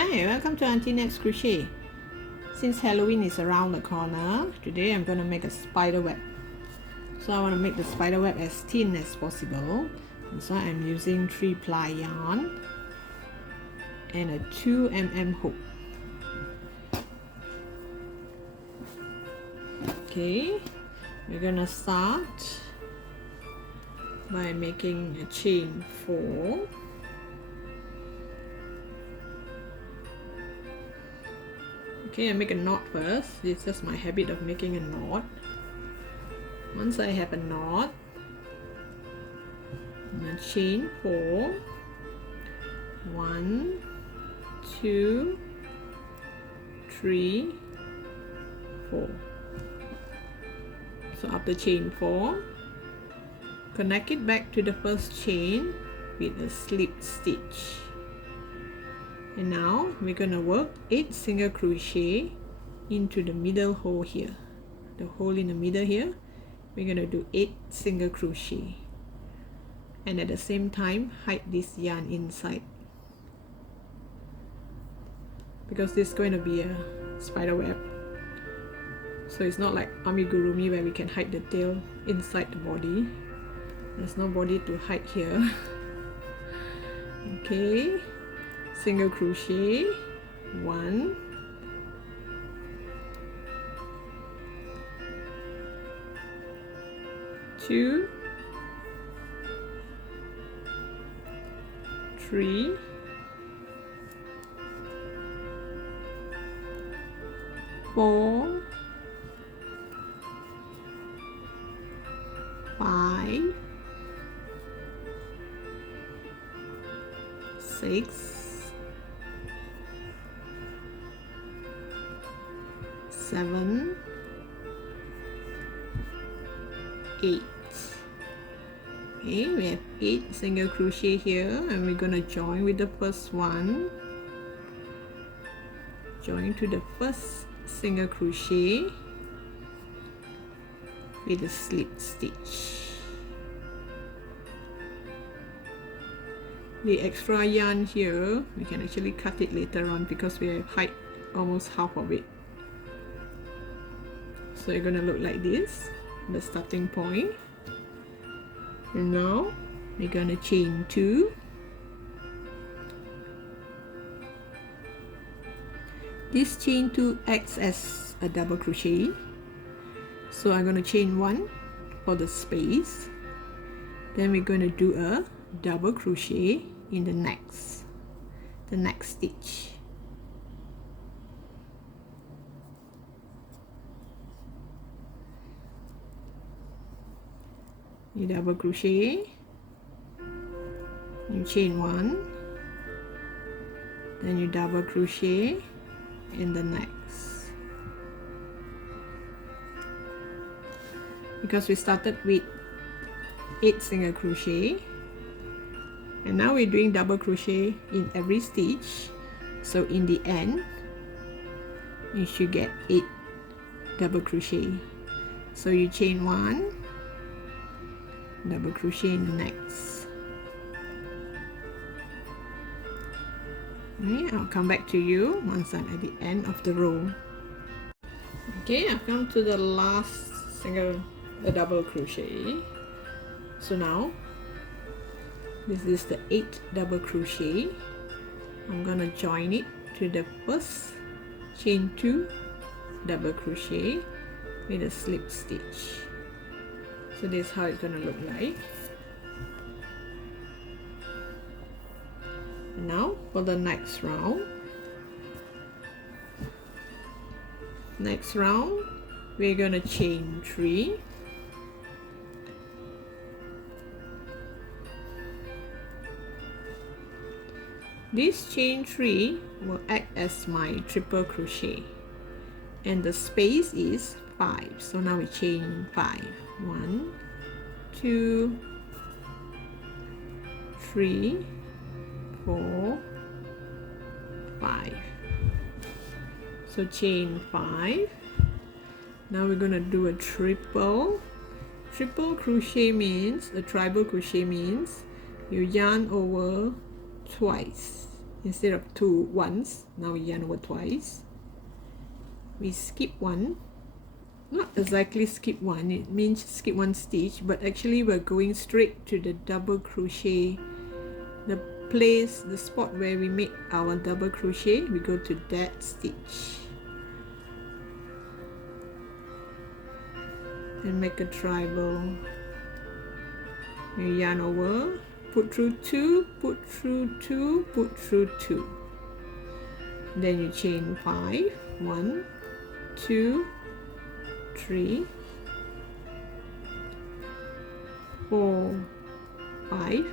Hi, welcome to Auntie Nat's Crochet. Since Halloween is around the corner, today I'm going to make a spider web. So I want to make the spider web as thin as possible. And so I'm using 3-ply yarn and a 2mm hook. Okay, we're going to start by making a chain 4. Okay, I make a knot first. It's just my habit of making a knot. Once I have a knot, I'm going to chain 4. 1, 2, 3, 4. So after chain 4, connect it back to the first chain with a slip stitch. And now we're going to work 8 single crochet into the middle hole here. The hole in the middle here, we're going to do 8 single crochet. And at the same time, hide this yarn inside. Because this is going to be a spider web. So it's not like amigurumi where we can hide the tail inside the body. There's no body to hide here. Okay. Single crochet, 1, 2, 3, 4, 5, 6, 7, 8. Okay, we have 8 single crochet here, and we're going to join with the first one. Join to the first single crochet with a slip stitch. The extra yarn here, we can actually cut it later on because we have hide almost half of it. So it's going to look like this, the starting point. And now we're going to chain 2. This chain 2 acts as a double crochet. So I'm going to chain 1 for the space. Then we're going to do a double crochet in the next stitch. You double crochet, you chain 1, then you double crochet in the next. Because we started with 8 single crochet, and now we're doing double crochet in every stitch, so in the end you should get 8 double crochet. So you chain 1, double crochet in the next. Okay, I'll come back to you once I'm at the end of the row. Okay, I've come to the last double crochet. So now this is the 8th double crochet. I'm gonna join it to the first chain 2 double crochet with a slip stitch. So this is how it's going to look like. Now for the next round. Next round, we're going to chain 3. This chain 3 will act as my triple crochet. And the space is 5. So now we chain 5. 1, 2, 3, 4, 5. So chain 5. Now we're going to do a triple. Triple crochet means, a tribal crochet means you yarn over twice instead of 2 once, now we yarn over twice. We skip one, not exactly skip one, it means skip one stitch, but actually we're going straight to the double crochet, the place, the spot where we make our double crochet. We go to that stitch and make a treble. You yarn over, put through 2, put through 2, put through 2, then you chain 5, 1, 2, 3, 4, 5,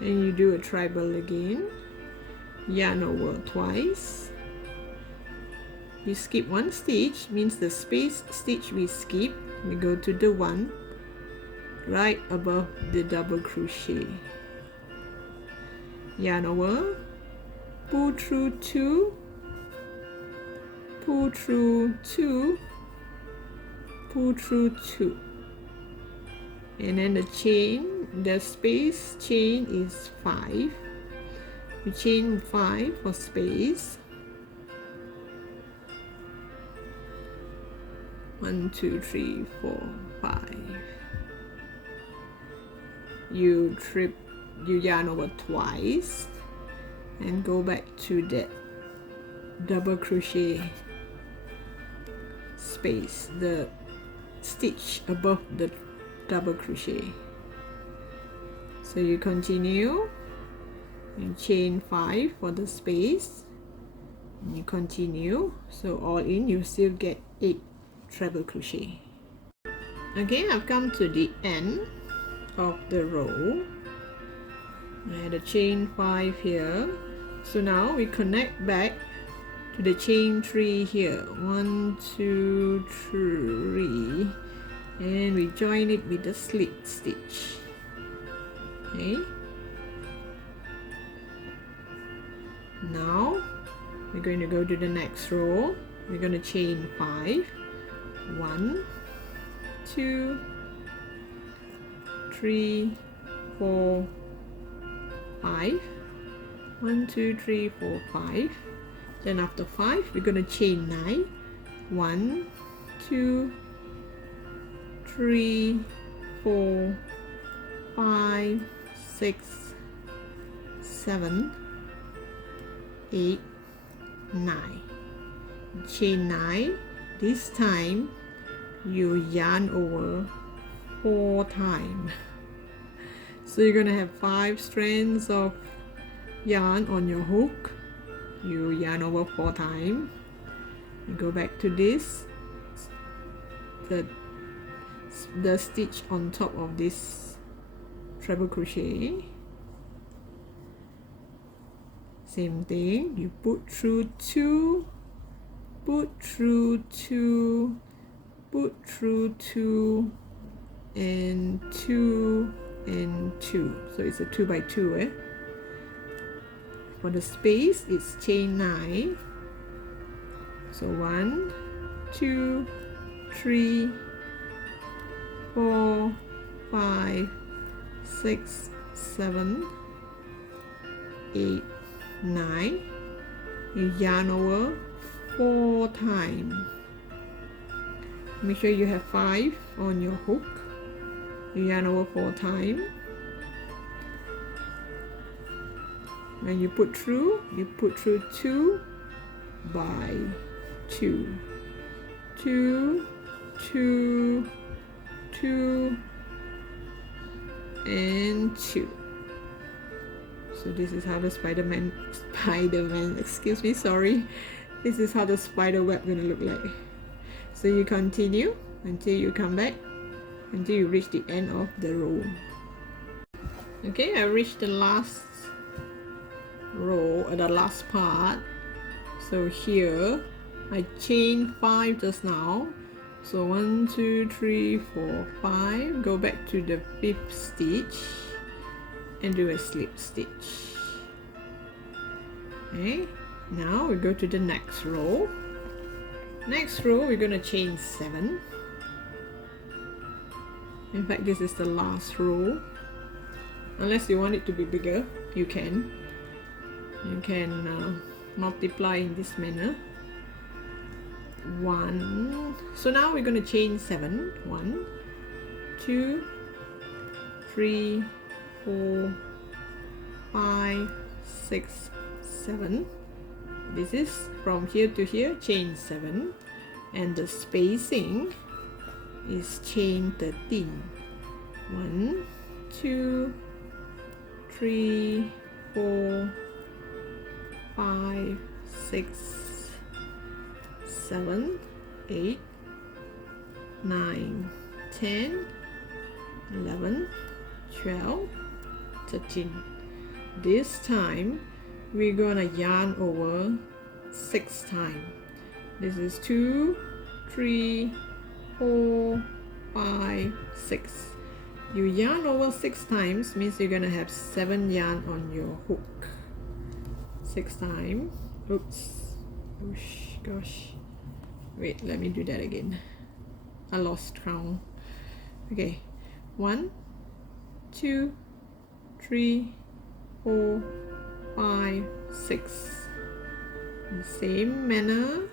and you do a treble again, yarn over twice. You skip one stitch, means the space stitch we skip, we go to the one right above the double crochet. Yarn over, pull through 2, pull through 2, pull through 2, and then the chain, the space chain is 5. You chain 5 for space. 1, 2, 3, 4, 5. You yarn over twice and go back to that double crochet space, the stitch above the double crochet. So you continue and chain 5 for the space, and you continue, so all in you still get 8 treble crochet. Okay, I've come to the end of the row. I had a chain 5 here, so now we connect back to the chain 3 here, 1, 2, 3, and we join it with the slip stitch. Okay, now we're going to go to the next row. We're going to chain 5, 1, 2, 3, 4, 5, 1, 2, 3, 4, 5. Then after 5 we're going to chain 9, 1, 2, 3, 4, 5, 6, 7, 8, 9. Chain 9. This time you yarn over 4 times. So you're gonna have 5 strands of yarn on your hook. You yarn over 4 times. You go back to this, the stitch on top of this treble crochet. Same thing, you put through 2, put through 2, put through 2, and 2 and 2. So it's a 2 by 2, eh? For the space, it's chain 9. So 1, 2, 3, 4, 5, 6, 7, 8, 9. You yarn over 4 times. Make sure you have 5 on your hook. You yarn over 4 times. When you put through 2 by 2, 2, 2, 2, and 2. So this is how the Spider-Man, excuse me, sorry. This is how the spider web gonna look like. So you continue until you come back, until you reach the end of the row. Okay, I reached the last row, the last part. So here I chained 5 just now. So 1, 2, 3, 4, 5. Go back to the 5th stitch and do a slip stitch. Okay, now we go to the next row. Next row we're gonna chain 7. In fact, this is the last row. Unless you want it to be bigger, you can multiply in this manner. 1. So now we're going to chain 7. 1, 2, 3, 4, 5, 6, 7. This is from here to here, chain 7, and the spacing is chain 13. 1, 2, 3, 4, 5, 6, 7, 8, 9, 10, 11, 12, 13. This time we're gonna yarn over 6 times. This is 2, 3, 4, 5, 6. You yarn over 6 times means you're gonna have 7 yarn on your hook. 6 times. Oops. Oosh, gosh. Wait, let me do that again. I lost count. Okay. 1, 2, 3, 4, 5, 6. In the same manner,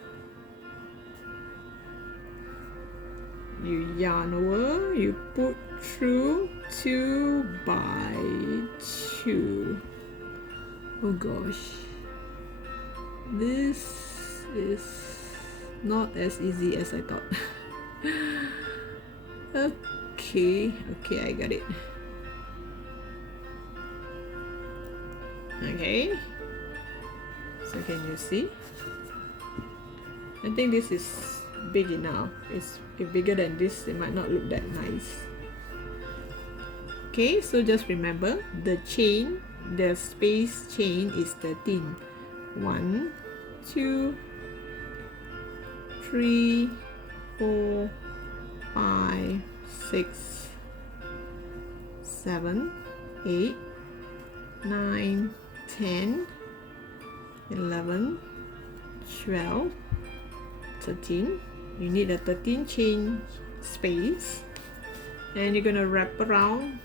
you yarn over, you put through 2 by 2. Oh gosh, this is not as easy as I thought. Okay, I got it. Okay, so can you see? I think this is big enough. If bigger than this, it might not look that nice. Okay, so just remember the chain, the space chain is 13. 1, 2, 3, 4, 5, 6, 7, 8, 9, 10, 11, 12, 13. You need a 13 chain space, and you're gonna wrap around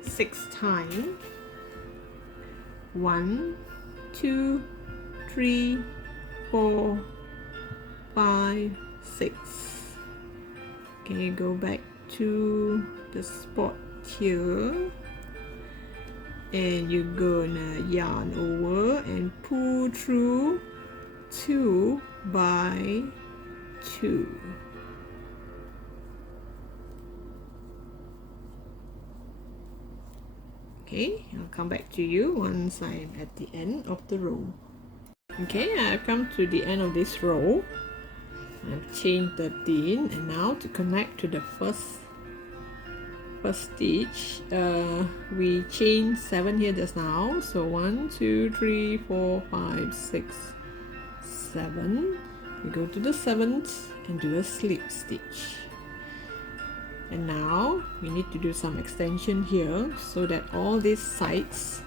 6 times. 1, 2, 3, 4, 5, 6. Okay, go back to the spot here, and you're gonna yarn over and pull through 2 by 2. Okay, I'll come back to you once I'm at the end of the row. Okay, I've come to the end of this row. I've chained 13, and now to connect to the first stitch, we chained 7 here just now. So 1, 2, 3, 4, 5, 6, 7. We go to the 7th and do a slip stitch. And now we need to do some extension here so that all these sides,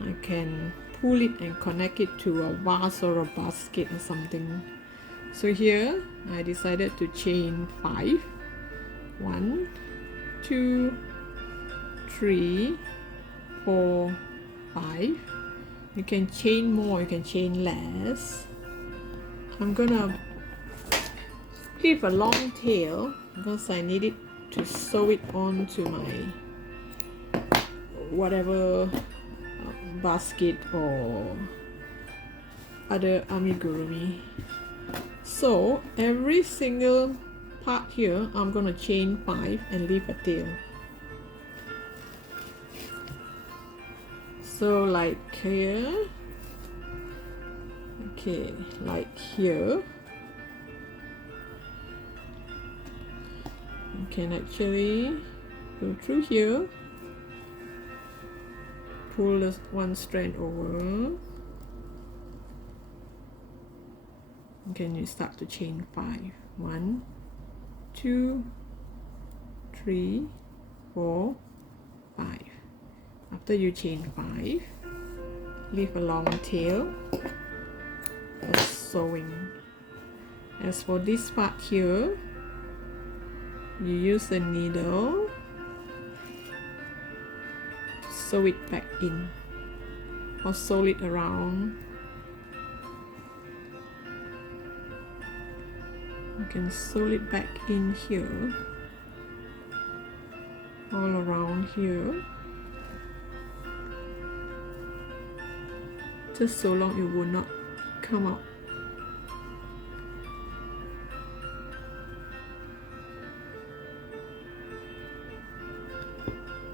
I can pull it and connect it to a vase or a basket or something. So here I decided to chain 5. 1, 2, 3, 4, 5. You can chain more, you can chain less. I'm gonna leave a long tail because I need it to sew it onto my whatever basket or other amigurumi. So every single part here, I'm gonna chain 5 and leave a tail. So like here, okay, like here, you can actually go through here, pull this one strand over, and you start to chain 5. 1, 2, 3, 4, 5. After you chain 5, leave a long tail for sewing. As for this part here, you use a needle to sew it back in or sew it around. You can sew it back in here, all around here, just so long it will not come out.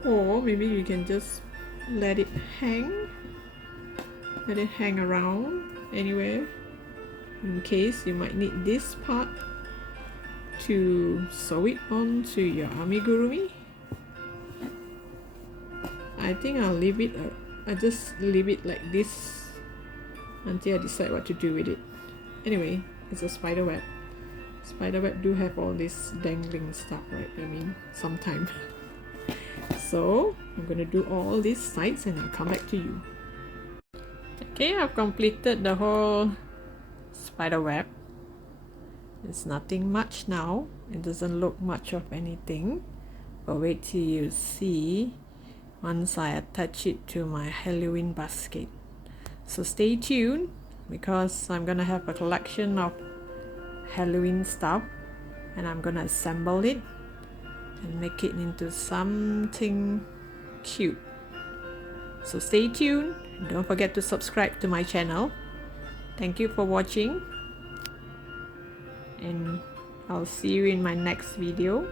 Or maybe you can just let it hang around anywhere, in case you might need this part to sew it onto your amigurumi. I think I'll leave it, I just leave it like this until I decide what to do with it. Anyway, it's a spider web. Spider web do have all this dangling stuff, right? I mean, sometime. So I'm gonna do all these sides and I'll come back to you. Okay, I've completed the whole spider web. It's nothing much now. It doesn't look much of anything. But wait till you see once I attach it to my Halloween basket. So stay tuned, because I'm gonna have a collection of Halloween stuff and I'm gonna assemble it and make it into something cute. So stay tuned. Don't forget to subscribe to my channel. Thank you for watching, and I'll see you in my next video.